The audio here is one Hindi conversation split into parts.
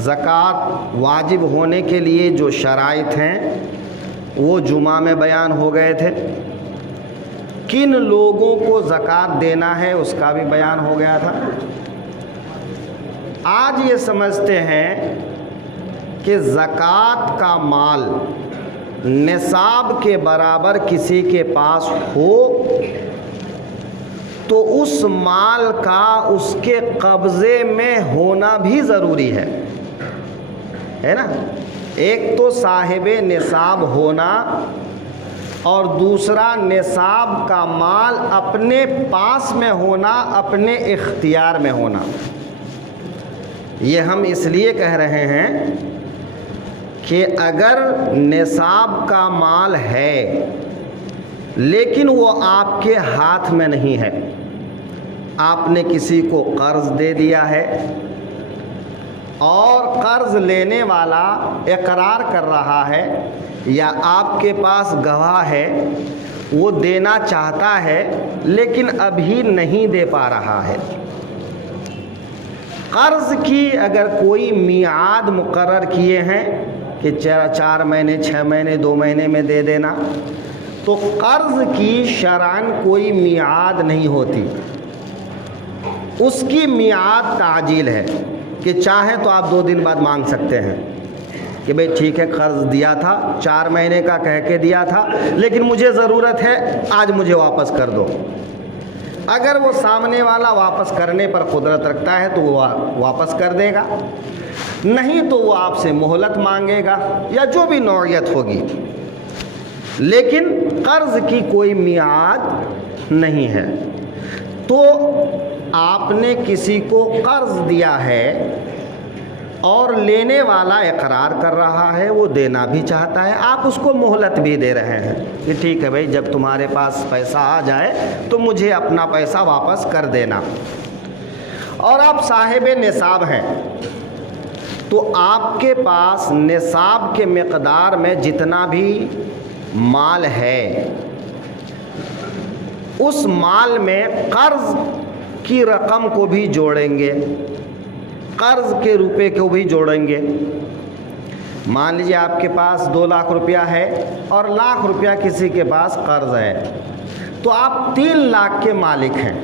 ज़कात वाजिब होने के लिए जो शराइत हैं वो जुमा में बयान हो गए थे। किन लोगों को ज़कात देना है उसका भी बयान हो गया था। आज ये समझते हैं कि ज़कात का माल निसाब के बराबर किसी के पास हो तो उस माल का उसके कब्ज़े में होना भी ज़रूरी है ना। एक तो साहिबे निसाब होना और दूसरा निसाब का माल अपने पास में होना, अपने इख्तियार में होना। ये हम इसलिए कह रहे हैं कि अगर निसाब का माल है लेकिन वो आपके हाथ में नहीं है, आपने किसी को कर्ज दे दिया है और कर्ज लेने वाला इकरार कर रहा है या आपके पास गवाह है, वो देना चाहता है लेकिन अभी नहीं दे पा रहा है। कर्ज की अगर कोई मियाद मुकर्रर किए हैं कि 4 महीने, 6 महीने, 2 महीने में दे देना, तो कर्ज की शरअन कोई मियाद नहीं होती। उसकी मियाद ताजील है कि चाहे तो आप 2 दिन बाद मांग सकते हैं कि भाई ठीक है, कर्ज दिया था, 4 महीने का कह के दिया था लेकिन मुझे ज़रूरत है, आज मुझे वापस कर दो। अगर वो सामने वाला वापस करने पर कुदरत रखता है तो वो वापस कर देगा, नहीं तो वो आपसे मोहलत मांगेगा या जो भी नौइयत होगी, लेकिन कर्ज की कोई मियाद नहीं है। तो आपने किसी को कर्ज दिया है और लेने वाला इकरार कर रहा है, वो देना भी चाहता है, आप उसको मोहलत भी दे रहे हैं कि ठीक है भाई, जब तुम्हारे पास पैसा आ जाए तो मुझे अपना पैसा वापस कर देना। और आप साहिबे निसाब हैं तो आपके पास निसाब के मिक़दार में जितना भी माल है उस माल में कर्ज की रकम को भी जोड़ेंगे, कर्ज के रुपए को भी जोड़ेंगे। मान लीजिए आपके पास 2 लाख रुपया है और लाख रुपया किसी के पास कर्ज है, तो आप 3 लाख के मालिक हैं,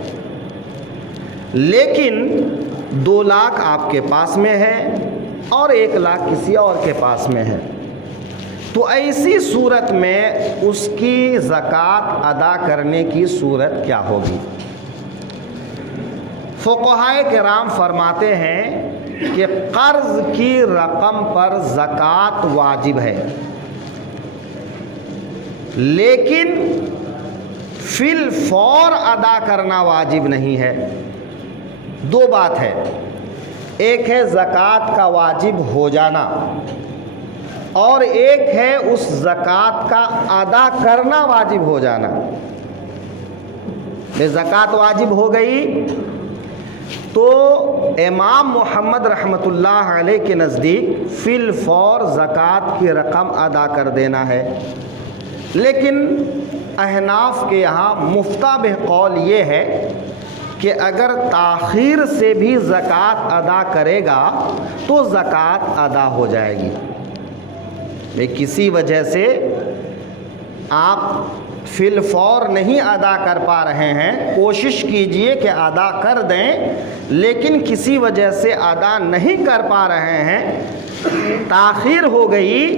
लेकिन 2 लाख आपके पास में है और 1 लाख किसी और के पास में है। तो ऐसी सूरत में उसकी ज़कात अदा करने की सूरत क्या होगी? फ़ुक़हाए किराम फरमाते हैं कि कर्ज़ की रकम पर ज़कात वाजिब है, लेकिन फिल फौर अदा करना वाजिब नहीं है। 2 बात है, एक है ज़कात का वाजिब हो जाना और एक है उस ज़कात का अदा करना वाजिब हो जाना। ये ज़कात वाजिब हो गई तो इमाम मोहम्मद रहमतुल्लाह अलैह के नज़दीक फिल फौर ज़कात की रकम अदा कर देना है, लेकिन अहनाफ के यहाँ मुफ्ताबिह कौल ये है कि अगर ताख़ीर से भी ज़कात अदा करेगा तो ज़कात अदा हो जाएगी। किसी वजह से आप फिल फौर नहीं अदा कर पा रहे हैं, कोशिश कीजिए कि अदा कर दें, लेकिन किसी वजह से अदा नहीं कर पा रहे हैं, ताख़ीर हो गई,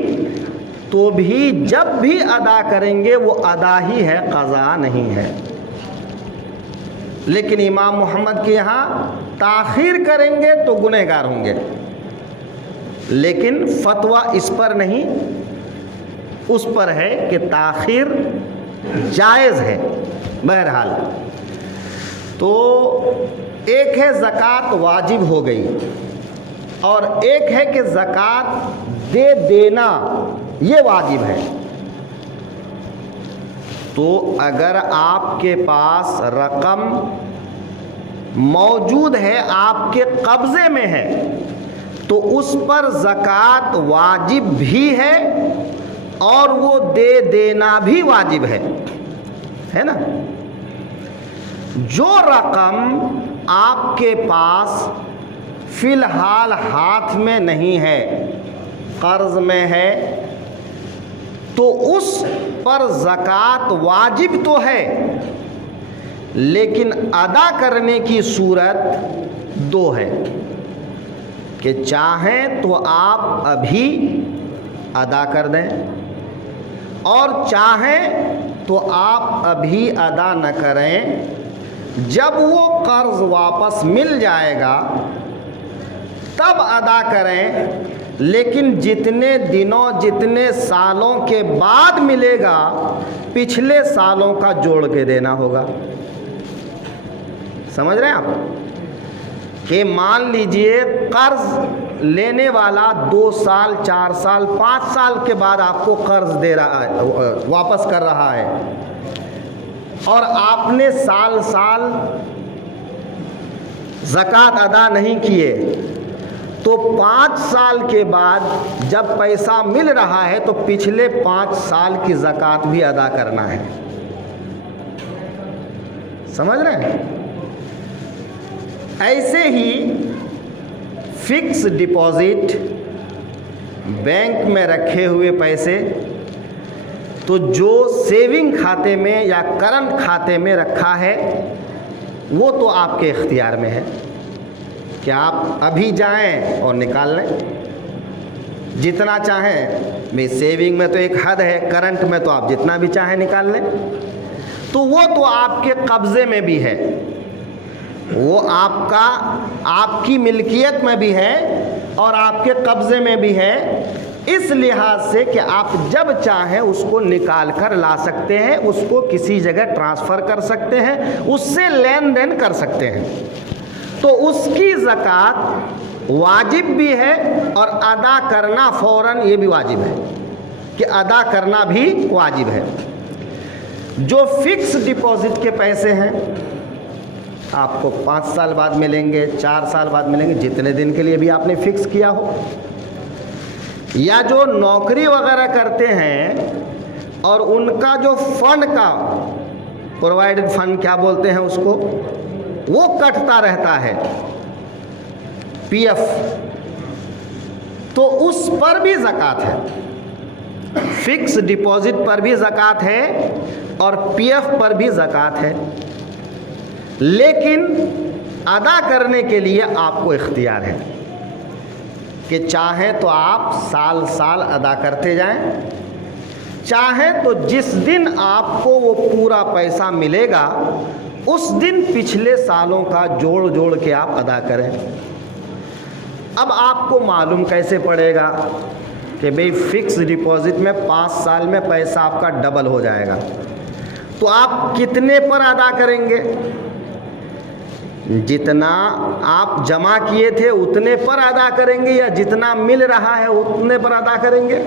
तो भी जब भी अदा करेंगे वो अदा ही है, क़ज़ा नहीं है। लेकिन इमाम मोहम्मद के यहाँ ताख़ीर करेंगे तो गुनहगार होंगे, लेकिन फतवा इस पर नहीं, उस पर है कि ताख़ीर जायज़ है। बहरहाल तो एक है ज़कात वाजिब हो गई और एक है कि ज़कात दे देना ये वाजिब है। तो अगर आपके पास रकम मौजूद है, आपके कब्ज़े में है, तो उस पर ज़कात वाजिब भी है और वो दे देना भी वाजिब है ना। जो रकम आपके पास फ़िलहाल हाथ में नहीं है, कर्ज़ में है, तो उस पर ज़कात वाजिब तो है, लेकिन अदा करने की सूरत दो है कि चाहें तो आप अभी अदा कर दें और चाहें तो आप अभी अदा न करें। जब वो कर्ज़ वापस मिल जाएगा तब अदा करें, लेकिन जितने दिनों जितने सालों के बाद मिलेगा पिछले सालों का जोड़ के देना होगा। समझ रहे हैं आप? कि मान लीजिए कर्ज़ लेने वाला 2 साल 4 साल 5 साल के बाद आपको कर्ज़ दे रहा है, वापस कर रहा है, और आपने साल साल ज़कात अदा नहीं किए, तो 5 साल के बाद जब पैसा मिल रहा है तो पिछले 5 साल की ज़कात भी अदा करना है। समझ रहे हैं? ऐसे ही फिक्स डिपॉजिट, बैंक में रखे हुए पैसे, तो जो सेविंग खाते में या करंट खाते में रखा है वो तो आपके इख्तियार में है कि आप अभी जाएं और निकाल लें जितना चाहें। में सेविंग में तो एक हद है, करंट में तो आप जितना भी चाहें निकाल लें, तो वो तो आपके कब्ज़े में भी है, वो आपकी मिल्कियत में भी है और आपके कब्ज़े में भी है, इस लिहाज से कि आप जब चाहें उसको निकाल कर ला सकते हैं, उसको किसी जगह ट्रांसफ़र कर सकते हैं, उससे लेन देन कर सकते हैं। तो उसकी ज़कात वाजिब भी है और अदा करना फ़ौरन ये भी वाजिब है कि अदा करना भी वाजिब है। जो फिक्स डिपॉज़िट के पैसे हैं आपको 5 साल बाद मिलेंगे, 4 साल बाद मिलेंगे, जितने दिन के लिए भी आपने फिक्स किया हो। या जो नौकरी वगैरह करते हैं और उनका जो फंड का प्रोवाइडेड फंड क्या बोलते हैं उसको, वो कटता रहता है, पीएफ, तो उस पर भी ज़कात है। फिक्स डिपॉजिट पर भी ज़कात है और पीएफ पर भी ज़कात है, लेकिन अदा करने के लिए आपको इख्तियार है कि चाहें तो आप साल साल अदा करते जाएं, चाहें तो जिस दिन आपको वो पूरा पैसा मिलेगा उस दिन पिछले सालों का जोड़ जोड़ के आप अदा करें। अब आपको मालूम कैसे पड़ेगा कि भाई फिक्स डिपॉजिट में 5 साल में पैसा आपका डबल हो जाएगा, तो आप कितने पर अदा करेंगे? जितना आप जमा किए थे उतने पर अदा करेंगे या जितना मिल रहा है उतने पर अदा करेंगे?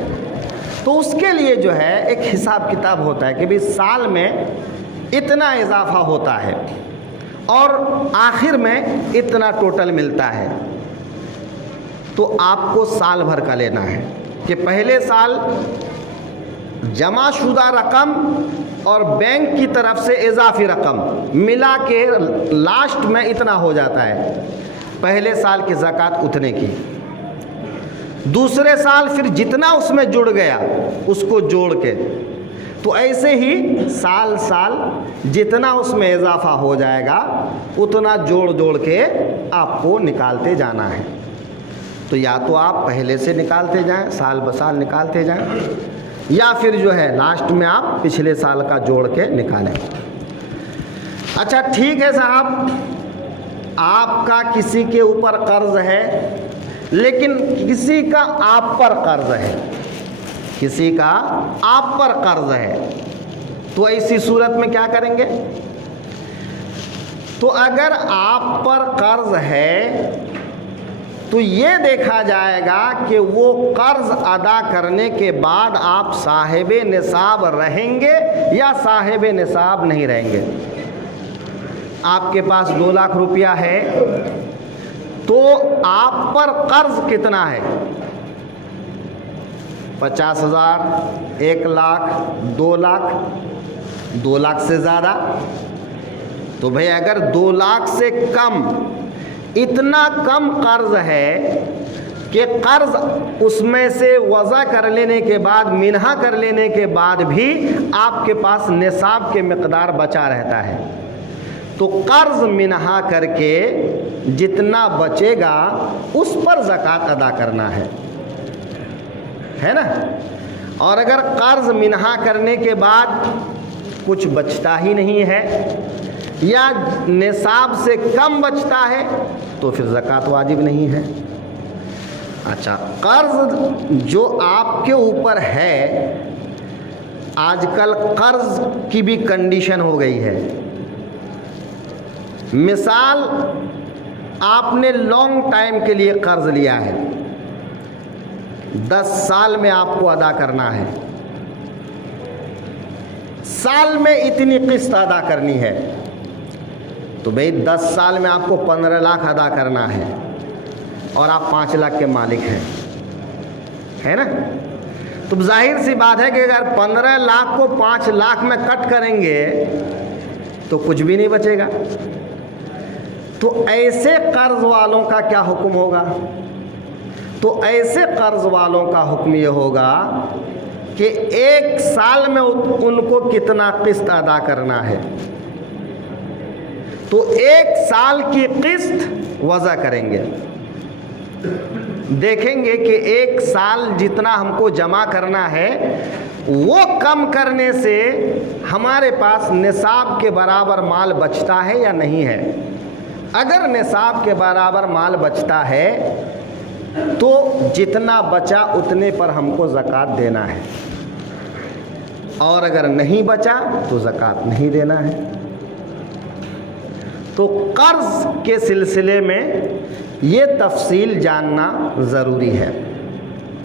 तो उसके लिए जो है एक हिसाब किताब होता है कि भाई साल में इतना इजाफा होता है और आखिर में इतना टोटल मिलता है, तो आपको साल भर का लेना है कि पहले साल जमाशुदा रकम और बैंक की तरफ से इजाफी रकम मिला के लास्ट में इतना हो जाता है, पहले साल की ज़कात उतने की। दूसरे साल फिर जितना उसमें जुड़ गया उसको जोड़ के, तो ऐसे ही साल साल जितना उसमें इजाफा हो जाएगा उतना जोड़ जोड़ के आपको निकालते जाना है। तो या तो आप पहले से निकालते जाएं, साल ब साल निकालते जाएं, या फिर जो है लास्ट में आप पिछले साल का जोड़ के निकालें। अच्छा ठीक है साहब, आपका किसी के ऊपर कर्ज है, लेकिन किसी का आप पर कर्ज है, किसी का आप पर कर्ज है, तो ऐसी सूरत में क्या करेंगे? तो अगर आप पर कर्ज है तो ये देखा जाएगा कि वो कर्ज अदा करने के बाद आप साहिबे निसाब रहेंगे या साहिबे निसाब नहीं रहेंगे। आपके पास 2 लाख रुपया है तो आप पर कर्ज कितना है? 50,000, 1 लाख, 2 लाख, 2 लाख से ज़्यादा? तो भाई अगर 2 लाख से कम इतना कम कर्ज है कि कर्ज उसमें से वज़ा कर लेने के बाद, मिन्हा कर लेने के बाद भी आपके पास निसाब के मिक़दार बचा रहता है। तो कर्ज मिन्हा करके जितना बचेगा उस पर ज़कात अदा करना है ना। और अगर कर्ज मिन्हा करने के बाद कुछ बचता ही नहीं है या निसाब से कम बचता है तो फिर ज़कात वाजिब नहीं है। अच्छा, कर्ज जो आपके ऊपर है, आजकल कर्ज की भी कंडीशन हो गई है। मिसाल, आपने लॉन्ग टाइम के लिए कर्ज लिया है, 10 साल में आपको अदा करना है, साल में इतनी किस्त अदा करनी है, तो भाई 10 साल में आपको 15 लाख अदा करना है और आप 5 लाख के मालिक हैं, है ना। तो जाहिर सी बात है कि अगर 15 लाख को 5 लाख में कट करेंगे तो कुछ भी नहीं बचेगा। तो ऐसे कर्ज वालों का क्या हुक्म होगा? तो ऐसे कर्ज वालों का हुक्म ये होगा कि 1 साल में उनको कितना किस्त अदा करना है, तो 1 साल की किस्त वज़ा करेंगे, देखेंगे कि 1 साल जितना हमको जमा करना है वो कम करने से हमारे पास निसाब के बराबर माल बचता है या नहीं है। अगर निसाब के बराबर माल बचता है तो जितना बचा उतने पर हमको ज़कात देना है, और अगर नहीं बचा तो ज़कात नहीं देना है। तो कर्ज के सिलसिले में ये तफसील जानना ज़रूरी है।